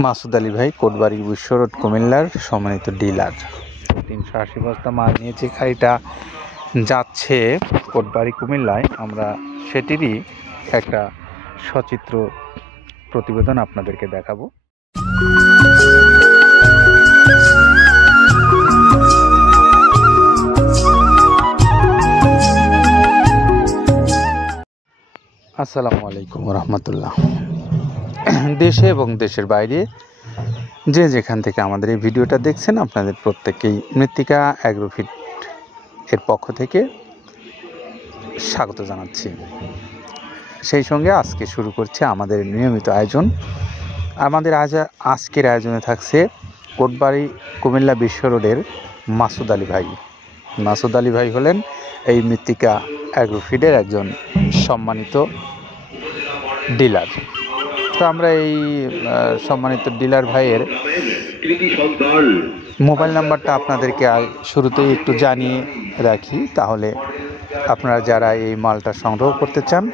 মাসুদ আলী ভাই, কোটবাড়ি বিশ্ব রোড, কুমিল্লার সম্মানিত ডিলার। 380 বস্তা মাল নিয়েছি, গাড়িটা যাচ্ছে কোটবাড়ি কুমিল্লায়। আমরা সেটিরই একটা সচিত্র প্রতিবেদন আপনাদেরকে দেখাবো। আসসালামু আলাইকুম রহমতুল্লাহ। দেশে এবং দেশের বাইরে যে যেখান থেকে আমাদের এই ভিডিওটা দেখছেন, আপনাদের প্রত্যেকেই মৃত্তিকা অ্যাগ্রোফিট এর পক্ষ থেকে স্বাগত জানাচ্ছি। সেই সঙ্গে আজকে শুরু করছে আমাদের নিয়মিত আয়োজন। আমাদের আজকের আয়োজনে থাকছে কোটবাড়ি কুমিল্লা বিশ্ব রোডের মাসুদ আলী ভাই। মাসুদ আলী ভাই হলেন এই মৃত্তিকা অ্যাগ্রোফিটের একজন সম্মানিত ডিলার। তো আমরা এই সম্মানিত ডিলার ভাইয়ের মোবাইল নাম্বারটা আপনাদেরকে শুরুতেই একটু জানিয়ে রাখি, তাহলে আপনারা যারা এই মালটা সংগ্রহ করতে চান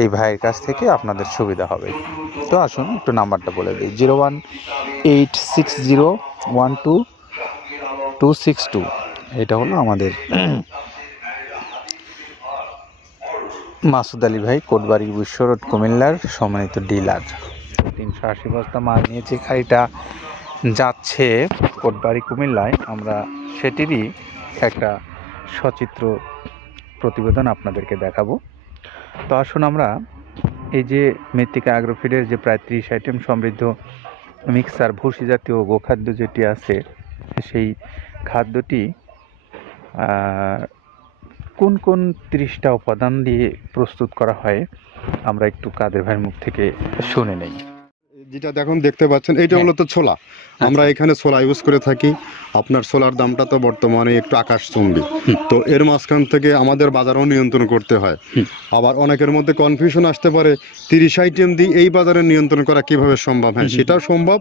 এই ভাইয়ের কাছ থেকে আপনাদের সুবিধা হবে। তো আসুন একটু নাম্বারটা বলে দিই। 01860122262। এটা হলো আমাদের মাসুদ আলী ভাই, কোটবাড়ি বিশ্ব রোড, কুমিল্লার সম্মানিত ডিলার। 380 বস্তা মাল নিয়েছি, গাড়িটা যাচ্ছে কোটবাড়ি কুমিল্লায়। আমরা সেটিরই একটা সচিত্র প্রতিবেদন আপনাদেরকে দেখাবো। তো আসুন আমরা এই যে মৃত্তিকা অ্যাগ্রোফিটের যে প্রায় 30 আইটেম সমৃদ্ধ মিক্সার ভুসি জাতীয় গোখাদ্য যেটি আছে, সেই খাদ্যটি কোন কোন 30টা উপাদান দিয়ে প্রস্তুত করা হয় আমরা একটু কাদের ভাইয়ের মুখ থেকে শুনে নেই। যেটা দেখুন দেখতে পাচ্ছেন, এইটা হলো তো ছোলা। আমরা এখানে ছোলা ইউজ করে থাকি। আপনার ছোলার দামটা তো বর্তমানে একটু আকাশচুম্বী। তো এর মাঝখান থেকে আমাদের বাজারও নিয়ন্ত্রণ করতে হয়। আবার অনেকের মধ্যে কনফিউশন আসতে পারে 30 আইটেম দিয়ে এই বাজারে নিয়ন্ত্রণ করা কিভাবে সম্ভব। হ্যাঁ, সেটাও সম্ভব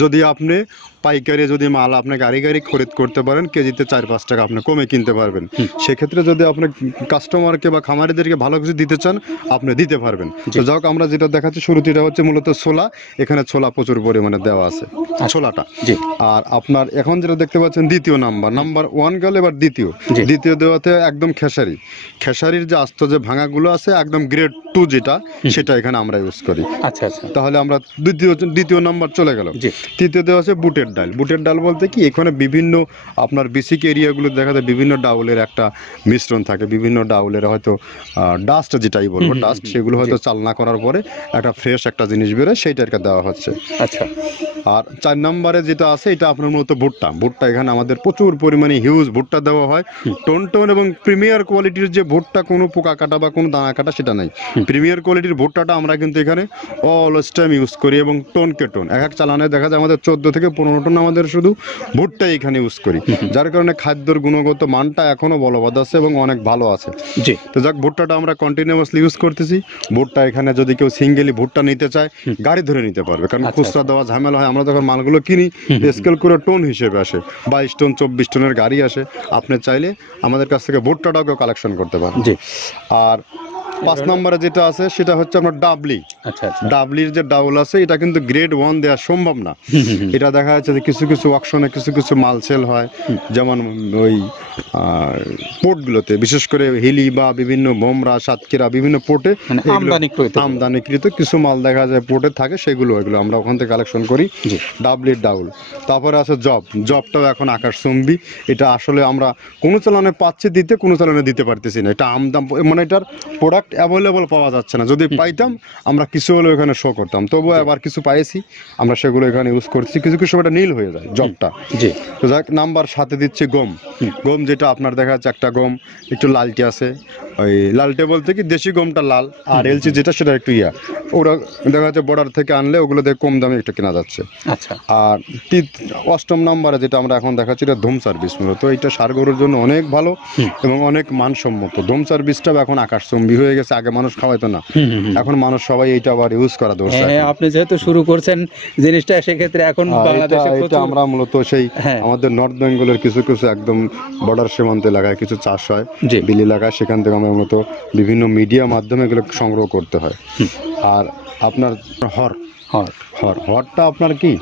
যদি আপনি পাইকারি যদি মাল আপনি গাড়ি খরিদ করতে পারেন, কেজিতে 4-5 টাকা আপনি কমে কিনতে পারবেন। সেক্ষেত্রে যদি আপনি কাস্টমারকে বা খামারিদেরকে ভালো কিছু দিতে চান, আপনি দিতে পারবেন। তো যাই হোক, আমরা যেটা দেখাচ্ছি শুরুতে, এটা হচ্ছে মূলত ছোলা। এখানে ছোলা প্রচুর পরিমাণে দেওয়া আছে, ছোলাটা। আর আপনার এখন যেটা দেখতে পাচ্ছেন দ্বিতীয় নাম্বার 1 গেল, এবার দ্বিতীয় দেওয়াতে একদম খেসারির যে আস্ত যে ভাঙাগুলো আছে, একদম গ্রেড 2 যেটা, সেটা এখানে আমরা ইউজ করি। আচ্ছা, তাহলে আমরা দ্বিতীয় নাম্বার চলে গেল। তৃতীয় দেওয়া আছে বুটের ডাল বলতে কি, এখানে বিভিন্ন আপনার বেসিক এরিয়াগুলো দেখা যায় বিভিন্ন ডাউলের একটা মিশ্রণ থাকে, বিভিন্ন ডাউলের হয়তো ডাস্ট যেটাই বলবো ডাস্ট, সেগুলো হয়তো চালনা করার পরে একটা ফ্রেশ একটা জিনিস বেরোয়, সেইটাকে দেওয়া হচ্ছে। আচ্ছা, আর 4 নম্বরে যেটা আছে, এটা আপনার মূলত ভুট্টা। এখানে আমাদের প্রচুর পরিমাণে হিউজ ভুট্টা দেওয়া হয়। টোন এবং প্রিমিয়ার কোয়ালিটির যে ভুট্টা, কোনো পোকা কাটা বা কোনো দানা কাটা সেটা নাই। প্রিমিয়ার কোয়ালিটির ভুট্টাটা আমরা কিন্তু এখানে অলওয়েজ টাইম ইউজ করি, এবং টোনকে টোন এক চালানে দেখা যায় আমাদের 14 থেকে 15 টন আমাদের শুধু ভুট্টা এখানে ইউজ করি, যার কারণে খাদ্যর গুণগত মানটা এখনো বলবৎ আছে এবং অনেক ভালো আছে। তো যাক, ভুট্টাটা আমরা কন্টিনিউয়াসলি ইউজ করতেছি। ভুট্টা এখানে যদি কেউ সিঙ্গেলি ভুট্টা নিতে চায়, গাড়ি ধরে নিতে পারবে, কারণ খুচরা দেওয়া ঝামেলা হয়। আমরা যখন মালগুলো কিনি, স্কেল করে টোন হিসেবে আসে, 22 টন 24 টনের গাড়ি আসে। আপনি চাইলে আমাদের কাছ থেকে ভুট্টাটাও কালেকশন করতে পারেন। আর 5 নম্বরে যেটা আছে, সেটা হচ্ছে আপনার ডাবলির যে ডাউল আছে, এটা কিন্তু গ্রেড 1 দেওয়া সম্ভব না। এটা দেখা যাচ্ছে যে কিছু অকশনে কিছু মাল সেল হয়, যেমন ওই পোর্টগুলোতে, বিশেষ করে হিলি বা বিভিন্ন বোমরা, সাতক্ষীরা, বিভিন্ন পোর্টে আমদানিকৃত কিছু মাল দেখা যায় পোর্টে থাকে, এগুলো আমরা ওখান থেকে কালেকশন করি। ডাবলির ডাউল। তারপরে আছে জবটাও এখন আকাশচুম্বী। এটা আসলে আমরা কোনো চালানে পাচ্ছি দিতে, কোনো চালানে দিতে পারতেছি না। এটা আমদাম, মানে এটার প্রোডাক্ট অ্যাভেলেবল পাওয়া যাচ্ছে না। যদি পাইতাম, আমরা কিছু হলেও এখানে শো করতাম। তবুও আবার কিছু পাইছি, আমরা সেগুলো এখানে ইউজ করছি। কিছু এটা নীল হয়ে যায় জবটা। তো যাক, নাম্বার 7 দিচ্ছে গম, যেটা আপনার দেখা যাচ্ছে একটা গম একটু লালটে আছে। ওই লালটে বলতে কি, দেশি গমটা লাল, আর এলচি যেটা সেটা একটু ওরা দেখা যাচ্ছে বর্ডার থেকে আনলে ওগুলো দিয়ে কম দামে একটু কেনা যাচ্ছে। আচ্ছা, আর 8 নম্বরে যেটা আমরা এখন দেখাচ্ছি, এটা ধুম সার্ভিস। মূলত এটা সার গরুর জন্য অনেক ভালো এবং অনেক মানসম্মত। ধুম সার্ভিসটাও এখন আকাশচুম্বী হয়ে গেছে। আগে মানুষ খাওয়াইতো না, এখন মানুষ সবাই এইটা আবার ইউজ করা দরকার। আপনি যেহেতু শুরু করছেন জিনিসটা, সেক্ষেত্রে এখন বাংলাদেশে এটা আমরা মূলত সেই আমাদের নর্থ বেঙ্গলের কিছু একদম বর্ডার সীমান্ত এলাকায় কিছু চাষ হয়, বিল এলাকায়, সেখান থেকে আমরা মূলত বিভিন্ন মিডিয়া মাধ্যমে এগুলো সংগ্রহ করতে হয়। আর আপনার হরটা আপনার কি,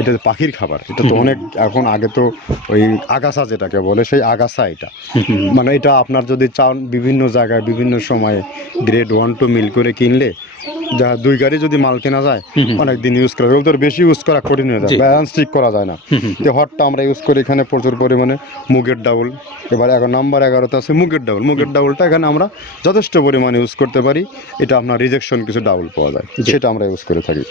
এটা পাখির খাবার। এটা তো অনেক এখন, আগে তো ওই আগাছা যেটাকে বলে সেই আগাছা এটা। মানে এটা আপনার যদি চান বিভিন্ন জায়গায় বিভিন্ন সময়ে গ্রেড 1 2 মিল করে কিনলে যা 2 গাড়ি যদি মাল কেনা যায় অনেক দিন ইউজ করা, ওগুলো তো বেশি ইউজ করা কঠিন হয়ে যায়, ব্যালেন্স ঠিক করা যায় না। তো হটটা আমরা ইউজ করি এখানে প্রচুর পরিমাণে। মুগের ডাউল, এবার নাম্বার 11তে আছে মুগের ডাউল। মুগের ডাউলটা এখানে আমরা যথেষ্ট পরিমাণে ইউজ করতে পারি। এটা আপনার রিজেকশন কিছু ডাউল পাওয়া যায়, সেটা আমরা ইউজ করে থাকি।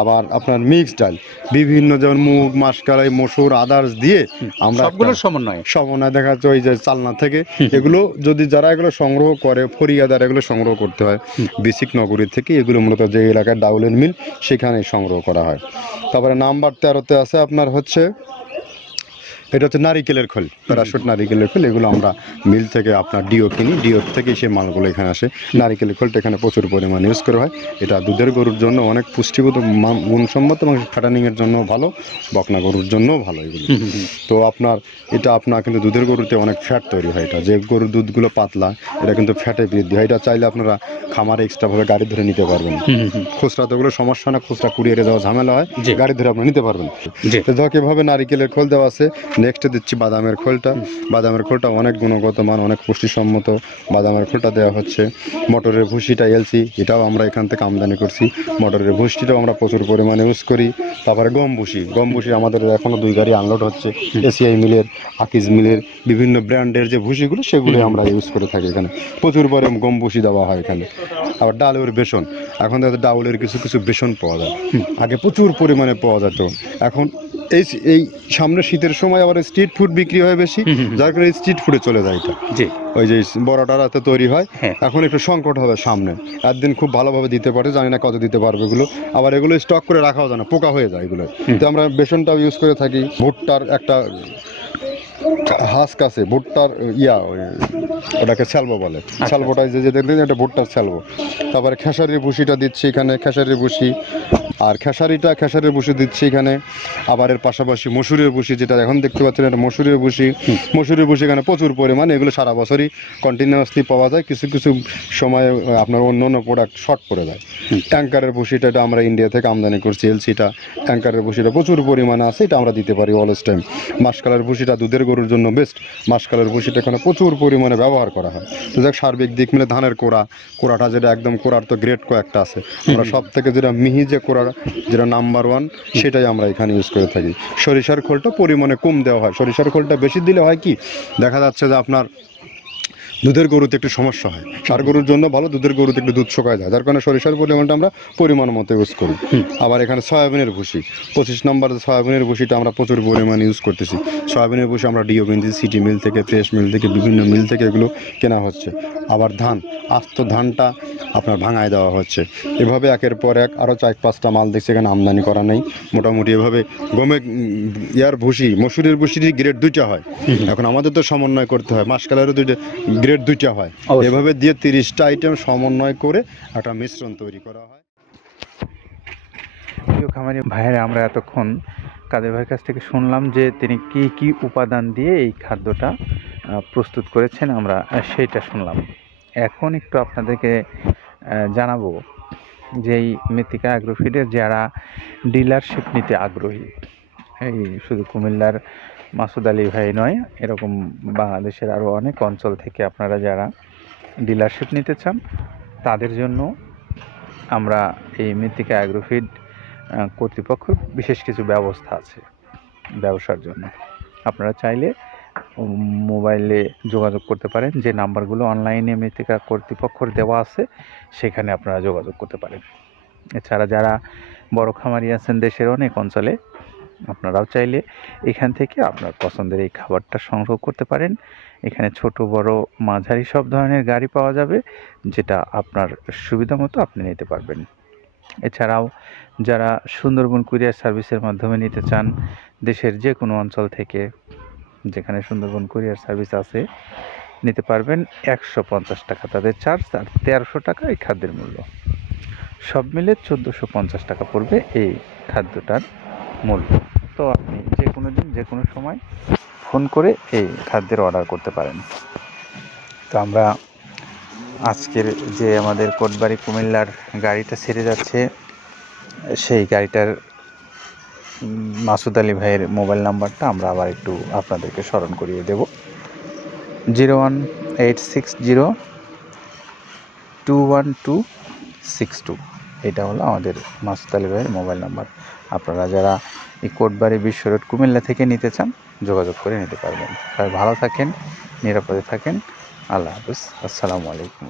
আবার আপনার মিক্সড ডাল বিভিন্ন, যেমন মুগ, মাসকলাই, মসুর, আদার্স দিয়ে আমরা সবগুলোর সমন্বয় দেখা যাচ্ছে ওই যে চালনা থেকে এগুলো যদি যারা এগুলো সংগ্রহ করে, ফরিয়াদার এগুলো সংগ্রহ করতে হয় বেসিক নগরী থেকে। এগুলো মূলত যে এলাকায় ডাউলের মিল সেখানে সংগ্রহ করা হয়। তারপরে নাম্বার 13তে আছে আপনার হচ্ছে, এটা হচ্ছে নারিকেলের খোল, প্যারাশুট নারিকেলের খোল। এগুলো আমরা মিল থেকে আপনার ডিও কিনি, ডিও থেকে সেই মালগুলো এখানে আসে। নারিকেলের খোলটা এখানে প্রচুর পরিমাণে ইউজ করা হয়। এটা দুধের গরুর জন্য অনেক পুষ্টিগত গুণসম্মত এবং ফ্যাটানিংয়ের জন্য ভালো, বকনা গরুর জন্যও ভালো এগুলো। তো আপনার এটা আপনার কিন্তু দুধের গরুতে অনেক ফ্যাট তৈরি হয়। এটা যে গরুর দুধগুলো পাতলা, এটা কিন্তু ফ্যাটে বৃদ্ধি হয়। এটা চাইলে আপনারা খামারে এক্সট্রাভাবে গাড়ি ধরে নিতে পারবেন। খুচরা তো ওগুলো সমস্যা না, খুচরা কুরিয়ারে যাওয়া ঝামেলা হয়, গাড়ি ধরে আপনি নিতে পারবেন। তো ধরো এভাবে নারিকেলের খোল দেওয়া আছে। নেক্সট দিচ্ছি বাদামের খোলটা। বাদামের খোলটা অনেক গুণগত মান, অনেক পুষ্টিসম্মত। বাদামের খোলটা দেওয়া হচ্ছে। মটরের ভুসিটা এলসি, এটাও আমরা এখান থেকে আমদানি করছি। মটরের ভুসিটাও আমরা প্রচুর পরিমাণে ইউজ করি। তারপরে গম ভুসি আমাদের এখনও 2 গাড়ি আনলোড হচ্ছে। এসিআই মিলের, আকিজ মিলের বিভিন্ন ব্র্যান্ডের যে ভুসিগুলো সেগুলো আমরা ইউজ করে থাকি। এখানে প্রচুর পরিমাণে গম ভুসি দেওয়া হয় এখানে। আবার ডালের বেসন, এখন ডাউলের কিছু কিছু বেসন পাওয়া যায়, আগে প্রচুর পরিমাণে পাওয়া যেত। এখন এই সামনে শীতের সময় আবার স্ট্রিট ফুড বিক্রি হয় বেশি, যার কারণে স্ট্রিট ফুডে চলে যায় এটা। ওই যে বড়টা রাতে তৈরি হয়, এখন একটু সংকট হবে সামনে। একদিন খুব ভালোভাবে দিতে পারে, জানি না কত দিতে পারবে এগুলো। আবার এগুলো স্টক করে রাখাও যায় না, পোকা হয়ে যায় এগুলো। তো আমরা বেসনটাও ইউজ করে থাকি। ভুট্টার একটা হাস্ক আছে, ভুট্টার ওটাকে স্যালবো বলে। স্যালবোটা যে দেখলেন এটা ভুট্টার স্যালবো। তারপরে খেসারির ভুসিটা দিচ্ছি এখানে, খেসারির ভুসি। আর খেসারির ভুসি দিচ্ছি এখানে। আবার এর পাশাপাশি মসুরের ভুসি, যেটা এখন দেখতে পাচ্ছেন এটা মসুরের ভুসি। মসুরের ভুসি এখানে প্রচুর পরিমাণে, এগুলো সারা বছরই কন্টিনিউয়াসলি পাওয়া যায়। কিছু কিছু সময় আপনার অন্য অন্য প্রোডাক্ট শর্ট পড়ে যায়। ট্যাঙ্কারের ভুসিটা এটা আমরা ইন্ডিয়া থেকে আমদানি করছি, এলসিটা। ট্যাঙ্কারের ভুসিটা প্রচুর পরিমাণে আছে, এটা আমরা দিতে পারি অলওয়েজ টাইম। মাসকালের ভুসিটা দুধের গরুর জন্য বেস্ট। মাসকালের ভুসিটা এখানে প্রচুর পরিমাণে ব্যবহার করা হয়। তো দেখ সার্বিক দিক মিলে ধানের কোড়াটা যেটা একদম, কোড়ার তো গ্রেড কয়েকটা আছে, আমরা সব থেকে যেটা মিহি যে কোড়া, যেটা নাম্বার 1, সেটাই আমরা এখানে ইউজ করে থাকি। সরিষার খোলটা পরিমাণে কম দেওয়া হয়। সরিষার খোলটা বেশি দিলে হয় কি, দেখা যাচ্ছে যে আপনার দুধের গরুতে একটু সমস্যা হয়। ষাঁড় গরুর জন্য ভালো, দুধের গরুতে একটু দুধ শুকায় যায়, যার কারণে সরিষার পরিমাণটা আমরা পরিমাণ মতো ইউজ করি। আবার এখানে সয়াবিনের ভুসি 25 নম্বর সয়াবিনের ভুসিটা আমরা প্রচুর পরিমাণে ইউজ করতেছি। সয়াবিনের ভুসি আমরা ডিও কিনছি, সিটি মিল থেকে, ফ্রেশ মিল থেকে, বিভিন্ন মিল থেকে এগুলো কেনা হচ্ছে। আবার আস্ত ধানটা আপনার ভাঙায় দেওয়া হচ্ছে। এভাবে একের পর এক আরও 4-5টা মাল দেখছি এখানে আমদানি করা নেই। মোটামুটি এভাবে ভুসি, মসুরের ভুসির গ্রেড 2টা হয়। এখন আমাদের তো সমন্বয় করতে হয়, মাসকালেরও গ্রেড 2টা হয়। এভাবে দিয়ে 30টা আইটেম সমন্বয় করে একটা মিশ্রণ তৈরি করা হয়। প্রিয় খামারি ভাইয়েরা, আমরা এতক্ষণ কাদের ভাইয়ের কাছ থেকে শুনলাম যে তিনি কি কি উপাদান দিয়ে এই খাদ্যটা প্রস্তুত করেছেন, আমরা সেইটা শুনলাম। এখন একটু আপনাদেরকে জানাবো যে এই মৃত্তিকা অ্যাগ্রোফিডের যারা ডিলারশিপ নিতে আগ্রহী, এই শুধু কুমিল্লার মাসুদ আলী ভাই নয়, এরকম বাংলাদেশের আরও অনেক অঞ্চল থেকে আপনারা যারা ডিলারশিপ নিতে চান, তাদের জন্য আমরা এই মৃত্তিকা অ্যাগ্রোফিড কর্তৃপক্ষের বিশেষ কিছু ব্যবস্থা আছে ব্যবসার জন্য। আপনারা চাইলে মোবাইলে যোগাযোগ করতে পারেন, যে নাম্বারগুলো অনলাইনে মৃত্তিকা কর্তৃপক্ষের দেওয়া আছে সেখানে আপনারা যোগাযোগ করতে পারেন। এছাড়া যারা বড় খামারি আছেন দেশের অনেক অঞ্চলে, আপনারাও চাইলে এখান থেকে আপনার পছন্দের এই খাবারটা সংগ্রহ করতে পারেন। এখানে ছোট বড় মাঝারি সব ধরনের গাড়ি পাওয়া যাবে, যেটা আপনার সুবিধা মতো আপনি নিতে পারবেন। এছাড়াও যারা সুন্দরবন কুরিয়ার সার্ভিসের মাধ্যমে নিতে চান, দেশের যে কোনো অঞ্চল থেকে যেখানে সুন্দরবন কুরিয়ার সার্ভিস আছে, নিতে পারবেন। 150 টাকা তাদের চার্জ, আর 1300 টাকা এই খাদ্যের মূল্য। সব মিলে 1450 টাকা পড়বে এই খাদ্যটার মূল্য। তো আপনি যে কোনো দিন যে কোনো সময় ফোন করে এই খাদ্যের অর্ডার করতে পারেন। তো আমরা আজকের যে আমাদের কোটবাড়ি কুমিল্লার গাড়িটা ছেড়ে যাচ্ছে, সেই গাড়িটার মাসুদ আলী ভাইয়ের মোবাইল নাম্বারটা আমরা আবার একটু আপনাদেরকে স্মরণ করিয়ে দেব। 01860212262। এটা হলো আমাদের মাসুদ আলী ভাইয়ের মোবাইল নাম্বার। আপনারা যারা এই কোটবাড়ি বিশ্ব রোড কুমিল্লা থেকে নিতে চান যোগাযোগ করে নিতে পারবেন। সবাই ভালো থাকেন, নিরাপদে থাকেন। আল্লাহ হাফিজ। আসসালামু আলাইকুম।